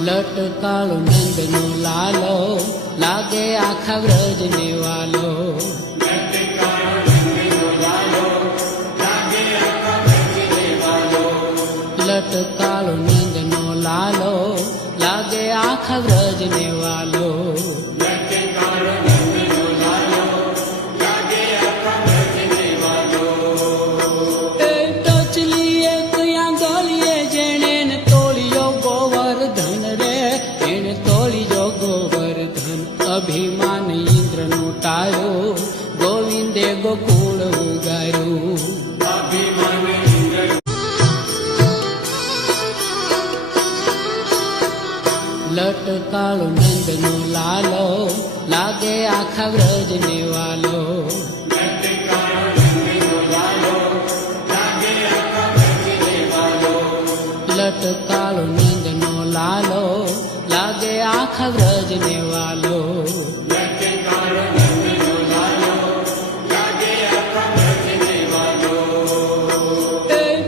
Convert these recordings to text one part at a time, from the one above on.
લટકાળો નંદનો લાલો, લાગે આખા વ્રજને વાલો. લટકાળો નંદનો લાલો, લાગે આખા વ્રજને વાલો. અભિમાન ઇન્દ્રનું ટાળ્યો, ગોવિંદે ગોકુળ ઉગાર્યું. લટકાળો નંદનો લાલો, લાગે આખા વ્રજને વાલો. લટકાળો નંદનો લાલો, લાગે આખા વ્રજને વાલો.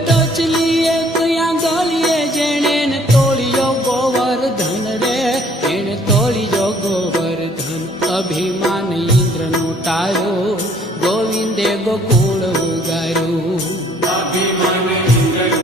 ટચલી એક આંગળીએ જેણે તોળ્યો ગોવર્ધન રે, એને તોળ્યો ગોવર્ધન. અભિમાન ઇન્દ્રનું ટાળ્યો, ગોવિંદે ગોકુળ ઉગાર્યું.